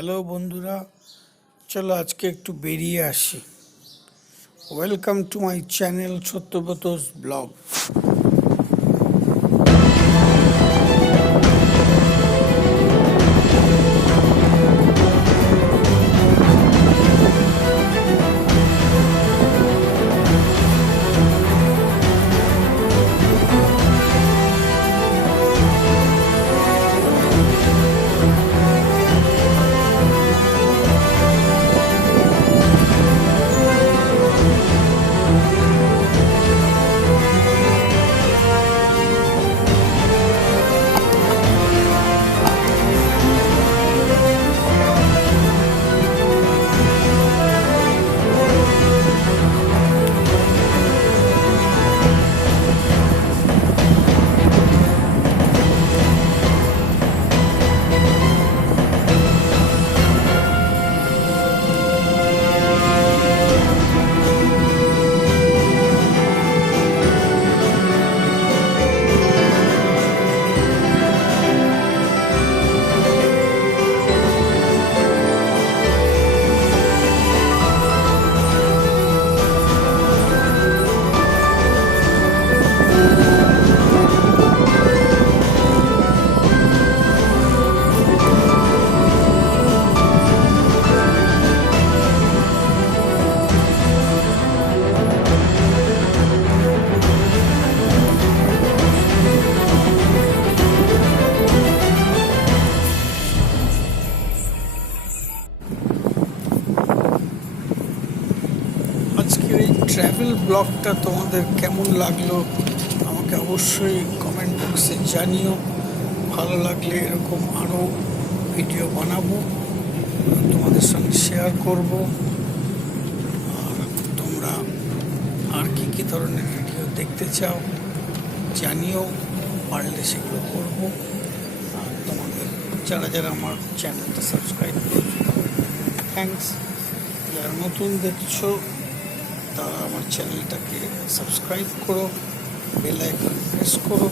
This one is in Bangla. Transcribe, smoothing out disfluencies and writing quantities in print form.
হ্যালো বন্ধুরা, চলো আজকে একটু বেরিয়ে আসি। Welcome to my channel Satyabrata's blog. আজকের এই ট্র্যাভেল ব্লগটা তোমাদের কেমন লাগলো আমাকে অবশ্যই কমেন্ট বক্সে জানিও। ভালো লাগলে এরকম আরও ভিডিও বানাবো, তোমাদের সঙ্গে শেয়ার করব। আর তোমরা আর কি কি ধরনের ভিডিও দেখতে চাও জানিও, পারলে সেগুলো করবো। আর তোমাদের যারা আমার চ্যানেলটা সাবস্ক্রাইব করছো থ্যাঙ্কস। যারা নতুন দেখছো তারা আমার চ্যানেলটাকে সাবস্ক্রাইব করো, বেল আইকন প্রেস করো।